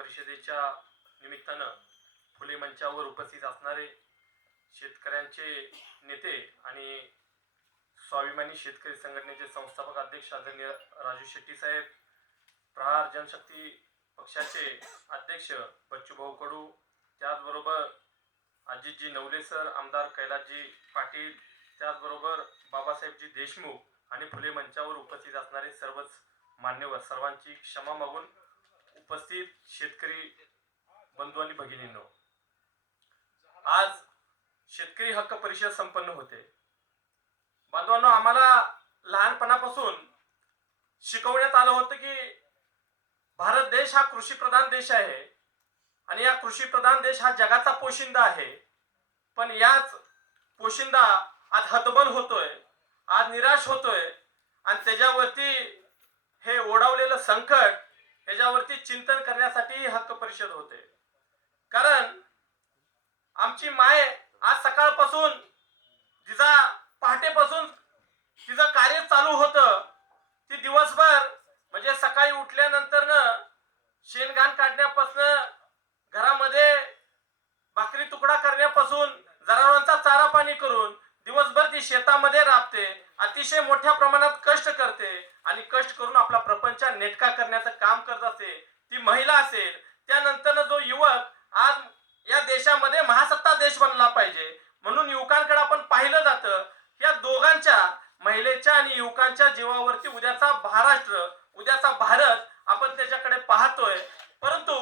परिषदेच्या निमित्तानं फुले मंचावर उपस्थित असणारे शेतकऱ्यांचे नेते आणि स्वाभिमानी शेतकरी संघटनेचे संस्थापक अध्यक्ष आदरणीय राजू शेट्टी साहेब प्रहार जनशक्ती पक्षाचे अध्यक्ष बच्चूभाऊ कडू त्याचबरोबर अजितजी नवले सर आमदार कैलासजी पाटील त्याचबरोबर बाबासाहेबजी देशमुख आणि फुले मंचावर उपस्थित असणारे सर्वच मान्यवर सर्वांची क्षमा मागून उपस्थित शेतकरी बंधू आणि भगिनींनो आज शेतकरी हक्क परिषद संपन्न होते. बांधवांनो आम्हाला लहानपणापासून शिकवण्यात आलं होतं की भारत देश हा कृषी प्रधान देश आहे आणि या कृषी प्रधान देश हा जगाचा पोशिंदा आहे. पण याच पोशिंदा आज हतबल होतोय आज निराश होतोय आणि त्याच्यावरती हे ओढावलेलं संकट याच्यावरती चिंतन करण्यासाठी हक्क परिषद होते. कारण आमची माय आज सकाळपासून तिचा पहाटेपासून तिचं कार्य चालू होतं. ती दिवसभर म्हणजे सकाळी उठल्यानंतर न शेणघाण काढण्यापासून घरामध्ये भाकरी तुकडा करण्यापासून जनावरांचा चारा पाणी करून दिवसभर ती शेतामध्ये राबते. अतिशय मोठ्या प्रमाणात कष्ट करते. कष्ट करून आपला प्रपंच नेटका करण्याचं काम करत असेल ती महिला असेल त्यानंतर जो युवक आज या देशामध्ये महासत्ता देश बनला पाहिजे. म्हणून युवकांकडे आपण पाहिलं जातं या दोघांच्या महिलेच्या आणि युवकांच्या जीवावरती उद्याचा महाराष्ट्र उद्याचा भारत आपण त्याच्याकडे पाहतोय. परंतु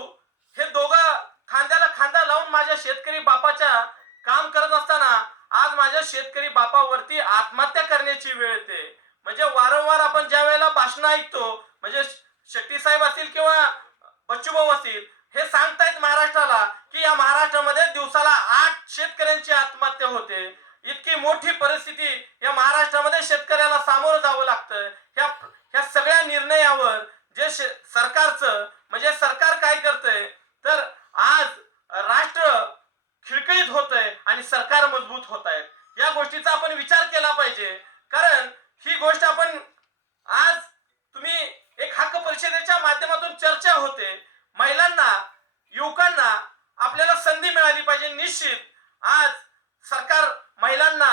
हे दोघं खांद्याला खांदा लावून माझ्या शेतकरी बापाच्या काम करत असताना आज माझ्या शेतकरी बापावरती आत्महत्या करण्याची वेळ येते. म्हणजे वारंवार आपण ज्या वेळेस भाषण ऐकतो. म्हणजे शेट्टी साहेब असतील किंवा बच्चूभाऊ असतील हे सांगतायत महाराष्ट्राला की या महाराष्ट्रामध्ये दिवसाला आठ शेतकऱ्यांची आत्महत्या होते. इतकी मोठी परिस्थिती या महाराष्ट्रामध्ये शेतकऱ्याला सामोरं जावं लागतं. ह्या ह्या सगळ्या निर्णयावर जे सरकारचं म्हणजे सरकार काय करतंय तर आज राष्ट्र खिळखिळीत होत आहे आणि सरकार मजबूत होत आहे या गोष्टीचा आपण विचार केला पाहिजे. कारण ही गोष्ट आपण आज तुम्ही एक हक्क परिषदेच्या माध्यमातून चर्चा होते. महिलांना युवकांना आपल्याला संधी मिळाली पाहिजे. निश्चित आज सरकार महिलांना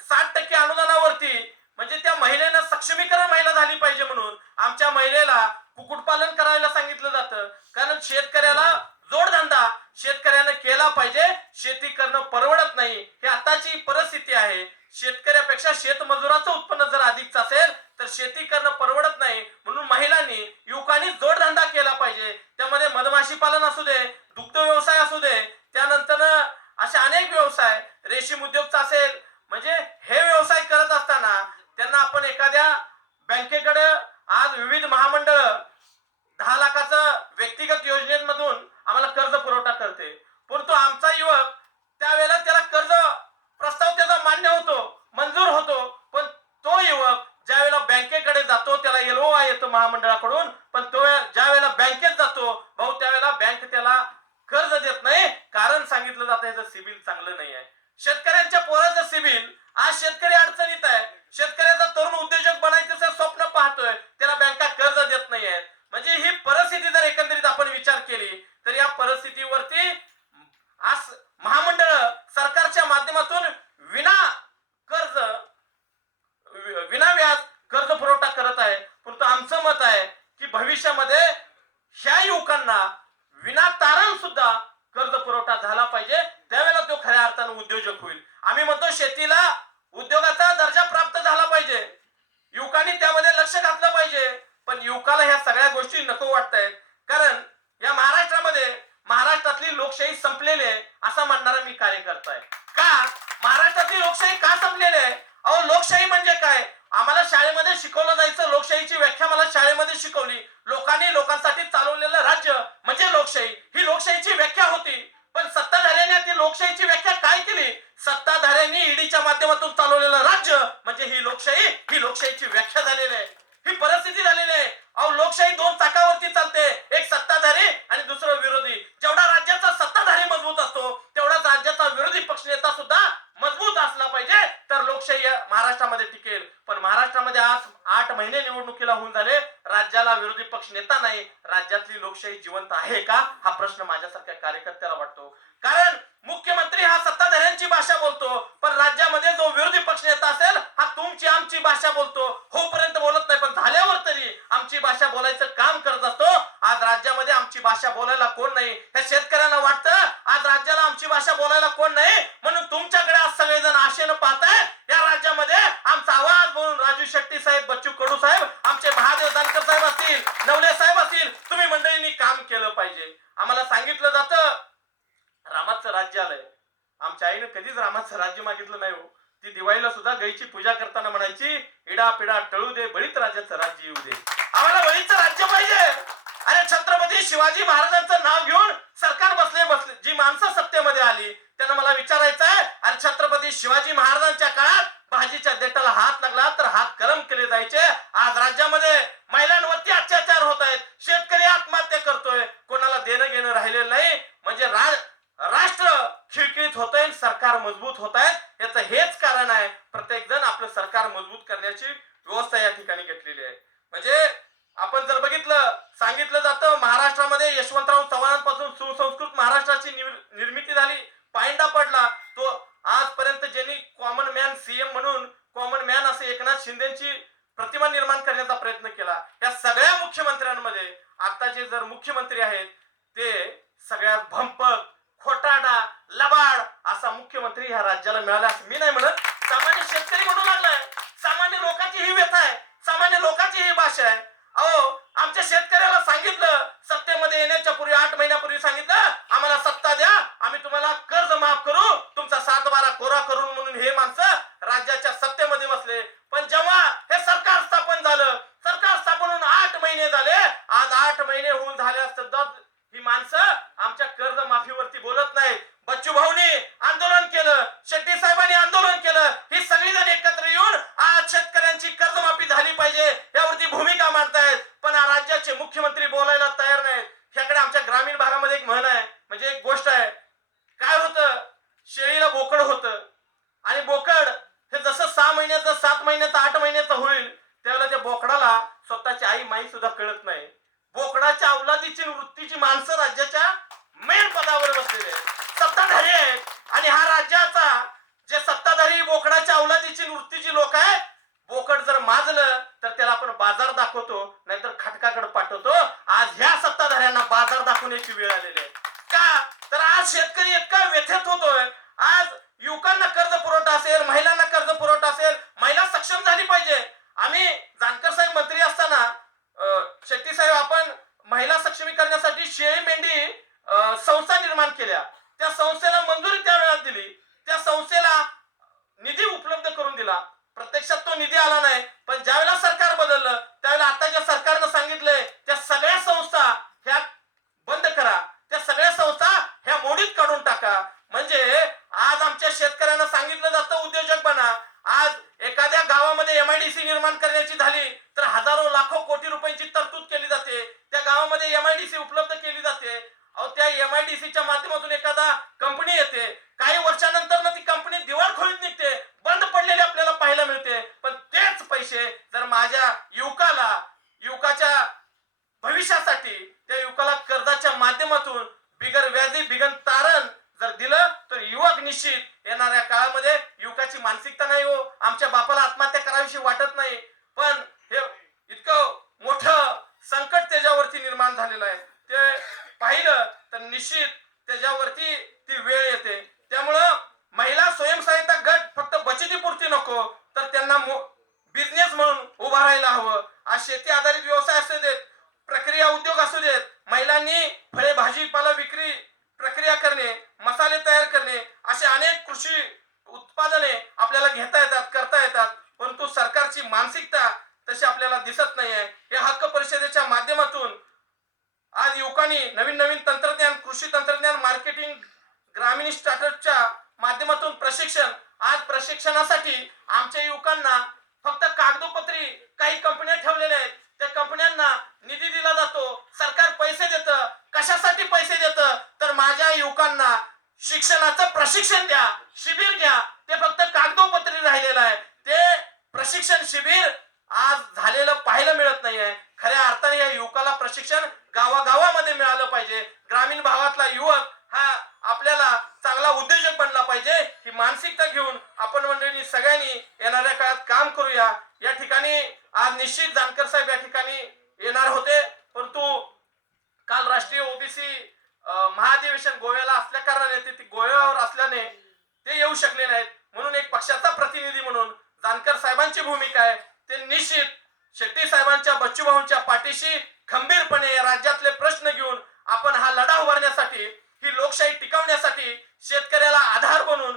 साठ टक्के अनुदानावरती म्हणजे त्या महिलेनं सक्षमीकरण महिला झाली पाहिजे म्हणून आमच्या महिलेला कुक्कुटपालन करायला सांगितलं जातं. कारण शेतकऱ्याला जोडधंदा शेतकऱ्यानं केला पाहिजे. शेती करणं परवडत नाही ही आताची परिस्थिती आहे शेतकऱ्यापेक्षा शेतमजुराचं उत्पन्न जर अधिकच असेल तर शेती करणं परवडत नाही म्हणून महिलांनी युवकांनी जोडधंदा केला पाहिजे त्यामध्ये मधमाशी पालन असू दे दुग्ध व्यवसाय असू दे त्यानंतर असे अनेक व्यवसाय रेशीम उद्योगचा असेल म्हणजे हे व्यवसाय करत असताना त्यांना आपण एखाद्या बँकेकडे आज विविध महामंडळ दहा लाखाचं व्यक्तिगत योजनेमधून आम्हाला कर्ज पुरवठा करते परंतु आमचा युवक त्यावेळेला त्याला कर्ज प्रस्ताव त्याचा मान्य होतो मंजूर होतो पण तो युवक ज्या वेळेला बँकेकडे जातो त्याला एलओआय येतो महामंडळाकडून पण तो ज्या वेळेला बँकेत जातो भाऊ त्यावेळेला बँक त्याला कर्ज देत नाही कारण सांगितलं जातं याचं सिबिल चांगलं नाही आहे शेतकऱ्यांच्या पोराचं सिबिल आज शेतकरी अडचणीत आहे शेतकऱ्याचा तरुण उद्योजक बनायचं स्वप्न पाहतोय त्याला बँका कर्ज देत नाही आहेत म्हणजे ही परिस्थिती जर एकंदरीत आपण विचार केली तर या परिस्थितीवरती आज महामंडळ सरकारच्या माध्यमातून विना कर्ज वि- विना व्याज कर्ज पुरवठा करत आहे परंतु आमचं मत आहे की भविष्यामध्ये ह्या युवकांना विना तारण सुद्धा कर्ज पुरवठा झाला पाहिजे त्यावेळेला तो खऱ्या अर्थानं उद्योजक होईल. आम्ही म्हणतो शेतीला उद्योगाचा दर्जा प्राप्त झाला पाहिजे. युवकांनी त्यामध्ये लक्ष घातलं पाहिजे. पण युवकाला ह्या सगळ्या गोष्टी नको वाटत आहेत कारण या महाराष्ट्रामध्ये महाराष्ट्रातली लोकशाही संपलेली आहे असं म्हणणारा मी कार्यकर्ता आहे. का? महाराष्ट्रातली लोकशाही का संपलेली आहे? अहो लोकशाही म्हणजे काय? आम्हाला शाळेमध्ये शिकवलं जायचं. लोकशाहीची व्याख्या मला शाळेमध्ये शिकवली. लोकांनी लोकांसाठी चालवलेलं राज्य म्हणजे लोकशाही ही लोकशाहीची व्याख्या होती पण सत्ताधाऱ्यांनी ती लोकशाहीची व्याख्या काय केली सत्ताधाऱ्यांनी ईडीच्या माध्यमातून चालवलेलं राज्य म्हणजे ही लोकशाही ही लोकशाहीची व्याख्या झालेली आहे ही परिस्थिती झालेली आहे अहो लोकशाही दोन चाकावरती चालते एक सत्ताधारी आणि दुसरं विरोधी जेवढा राज्याचा सत्ताधारी मजबूत असतो तेवढाच राज्याचा विरोधी पक्ष नेता सुद्धा मजबूत असला पाहिजे तर लोकशाही या महाराष्ट्रामध्ये होऊन झाले. राज्याला विरोधी पक्ष नेता नाही. राज्यातली लोकशाही जिवंत आहे का? हा प्रश्न माझ्यासारख्या कार्यकर्त्याला वाटतो. कारण मुख्यमंत्री हा सत्ताधाऱ्यांची भाषा बोलतो. पण राज्यामध्ये जो विरोधी पक्ष नेता असेल हा तुमची आमची भाषा बोलतो होपर्यंत बोलत नाही पण झाल्यावर तरी आमची भाषा बोलायचं काम करत असतो आज राज्यामध्ये आमची भाषा बोलायला कोण नाही हे शेतकऱ्यांना वाटतं आज राज्याला आमची भाषा बोलायला कोण नाही म्हणून तुमच्याकडे आज सगळेजण आशेनं पाहताय या राज्यामध्ये आमचा आवाज बोलून राजू शेट्टी साहेब बच्चू कडू साहेब आमचे महादेव जानकर साहेब असतील नवले साहेब असतील तुम्ही मंडळींनी काम केलं पाहिजे आम्हाला सांगितलं जातं रामाचं राज्य आलंय आमच्या आईनं कधीच रामाचं राज्य मागितलं नाही हो. ती दिवाळीला सुद्धा गायची पूजा करताना म्हणायची इडा पिडा टळू दे बळीत राजाचं राज्य येऊ दे. आम्हाला बळीचं राज्य पाहिजे. आणि छत्रपती शिवाजी महाराजांचं नाव घेऊन सरकार बसले बसले जी माणसं सत्तेमध्ये आली त्यांना मला विचारायचं आहे आणि छत्रपती शिवाजी महाराजांच्या काळात भाजीच्या देटाला हात लागला तर हात कलम केले जायचे आज राज्यामध्ये महिलांवरती अत्याचार होत आहेत शेतकरी आत्महत्या करतोय कोणाला देणं घेणं राहिलेलं नाही म्हणजे रा- राष्ट्र खिळखिळीत होत आहे सरकार मजबूत होत आता हेच कारण आहे प्रत्येक जण आपलं सरकार मजबूत करण्याची व्यवस्था या ठिकाणी घेतलेली आहे. म्हणजे आपण जर बघितलं सांगितलं जातं महाराष्ट्रामध्ये यशवंतराव चव्हाणांपासून सुसंस्कृत महाराष्ट्राची निर्मिती झाली पायंडा पडला तो आजपर्यंत ज्यांनी कॉमन मॅन सीएम म्हणून कॉमन मॅन असे एकनाथ शिंदेची प्रतिमा निर्माण करण्याचा प्रयत्न केला. या सगळ्या मुख्यमंत्र्यांमध्ये आताचे जर मुख्यमंत्री आहेत ते सगळ्यात भंपक खोटाडा लबाड असा मुख्यमंत्री ह्या राज्याला मिळाला असं मी नाही म्हणत. सामान्य शेतकरी म्हणू लागलाय. सामान्य लोकांची ही व्यथा आहे. सामान्य लोकांची ही भाषा आहे. अहो आमच्या शेतकऱ्याला सांगितलं सत्तेमध्ये येण्याच्या पूर्वी आठ महिन्यापूर्वी सांगितलं आम्हाला सत्ता द्या आम्ही तुम्हाला कर्ज माफ करू तुमचा सात बारा कोरा करून म्हणून हे माणसं राज्याच्या सत्तेमध्ये बसले पण जेव्हा हे सरकार स्थापन झालं सरकार स्थापन होऊन आठ महिने झाले आज आठ महिने होऊन झाले सुद्धा ही माणसं आमच्या कर्ज माफीवरती बोलत नाही बच्चू भाऊनी आंदोलन केलं शेट्टी साहेबांनी आंदोलन केलं ही सगळीजण एकत्र येऊन आज शेतकऱ्यांची कर्जमाफी झाली पाहिजे यावरती भूमिका मांडतायत पण हा राज्याचे मुख्यमंत्री बोलायला तयार नाहीत ह्याकडे आमच्या ग्रामीण भागामध्ये एक म्हण आहे म्हणजे एक गोष्ट आहे काय होतं शेळीला बोकड होतं आणि बोकड हे जसं सहा महिन्याचं सात महिन्याचं आठ महिन्याचं होईल त्यावेळेला त्या बोकडाला स्वतःची आई माई सुद्धा कळत नाही बोकडाच्या अवलादीची वृत्तीची माणसं राज्याच्या मेन पदावर बसलेले आहेत. सत्ताधारी आहेत. आणि हा राज्याचा जे सत्ताधारी बोकडाच्या अवलादीची वृत्तीची लोक आहेत बोकड जर माजलं तर त्याला आपण बाजार दाखवतो नाहीतर खटकाकडे पाठवतो. आज ह्या सत्ताधाऱ्यांना बाजार दाखवण्याची वेळ आलेली आहे. का? तर आज शेतकरी इतका व्यथित होतोय. आज युवकांना कर्ज पुरवठा असेल महिलांना कर्ज पुरवठा असेल महिला सक्षम झाली पाहिजे. आम्ही जानकर साहेब मंत्री असताना शेट्टी साहेब आपण महिला सक्षमीकरणासाठी शेळी मेंढी संस्था निर्माण केल्या. त्या संस्थेला मंजुरी त्या वेळात दिली. त्या संस्थेला निधी उपलब्ध करून दिला. प्रत्यक्षात तो निधी आला नाही पण ज्यावेळेला सरकार बदललं त्यावेळेला आताच्या सरकारनं सांगितलंय त्या सगळ्या संस्था ह्या बंद करा. त्या सगळ्या संस्था ह्या मोडीत काढून टाका. म्हणजे आज आमच्या शेतकऱ्यांना सांगितलं जातं उद्योजक बना. आज एखाद्या गावामध्ये एमआयडीसी निर्माण करण्याची झाली हजारो लाखो कोटी रुपयांची तरतूद केली जाते. त्या गावामध्ये एमआयडीसी उपलब्ध केली जाते. अहो त्या एमआयडीसीच्या माध्यमातून एखादा कंपनी येते. काही वर्षानंतर ना ती कंपनी दिवाळखोरीत निघते. बंद पडलेली आपल्याला पाहायला मिळते. पण तेच पैसे जर माझ्या युवकाला युवकाच्या भविष्यासाठी त्या युवकाला कर्जाच्या माध्यमातून बिगर व्याजी बिगर तारण जर दिलं तर युवक निश्चित येणाऱ्या काळामध्ये युवकाची मानसिकता नाही हो. आमच्या बापाला आत्महत्या करावीशी वाटत नाही. पण हे इतकं मोठं संकट त्याच्यावरती निर्माण झालेलं आहे. ते पाहिलं तर निश्चित त्याच्यावरती ती वेळ येते. त्यामुळं महिला स्वयंसहायता गट फक्त बचतीपुरती नको तर त्यांना बिझनेस म्हणून उभा राहायला हवं. आज शेती आधारित व्यवसाय असू देत प्रक्रिया उद्योग असू देत महिलांनी फळे भाजीपाला विक्री प्रक्रिया करणे मसाले तयार करणे असे अनेक कृषी उत्पादने आपल्याला घेता येतात करता येतात. परंतु सरकारची मानसिकता तशी आपल्याला दिसत नाही आहे या हक्क परिषदेच्या माध्यमातून आज युवकांनी नवीन नवीन तंत्रज्ञान कृषी तंत्रज्ञान मार्केटिंग ग्रामीण स्टार्टअपच्या माध्यमातून प्रशिक्षण. आज प्रशिक्षणासाठी आमच्या युवकांना फक्त कागदोपत्री काही कंपन्या ठेवलेल्या आहेत. त्या कंपन्यांना निधी दिला जातो. सरकार पैसे देतं. कशासाठी पैसे देतं? तर माझ्या युवकांना शिक्षणाचं प्रशिक्षण द्या. शिबिर घ्या. ते फक्त कागदोपत्री राहिलेलं आहे. ते प्रशिक्षण शिबिर आज झालेलं पाहायला मिळत नाहीये. खऱ्या अर्थाने या युवकाला प्रशिक्षण गावागावामध्ये मिळालं पाहिजे. ग्रामीण भागातला युवक हा आपल्याला चांगला उद्योजक बनला पाहिजे ही मानसिकता घेऊन आपण मंडळींनी सगळ्यांनी येणाऱ्या काळात काम करूया. या ठिकाणी आज निश्चित जानकर साहेब या ठिकाणी येणार होते. परंतु काल राष्ट्रीय ओबीसी महाधिवेशन गोव्याला असल्या कारणाने ते गोव्यावर असल्याने ते येऊ शकले नाहीत. म्हणून एक पक्षाचा प्रतिनिधी म्हणून जानकर साहेबांची भूमिका आहे. ते निश्चित शेट्टी साहेबांच्या बच्चूभाऊंच्या पाठीशी खंबीरपणे या राज्यातले प्रश्न घेऊन आपण हा लढा उभारण्यासाठी ही लोकशाही टिकवण्यासाठी शेतकऱ्याला आधार बनून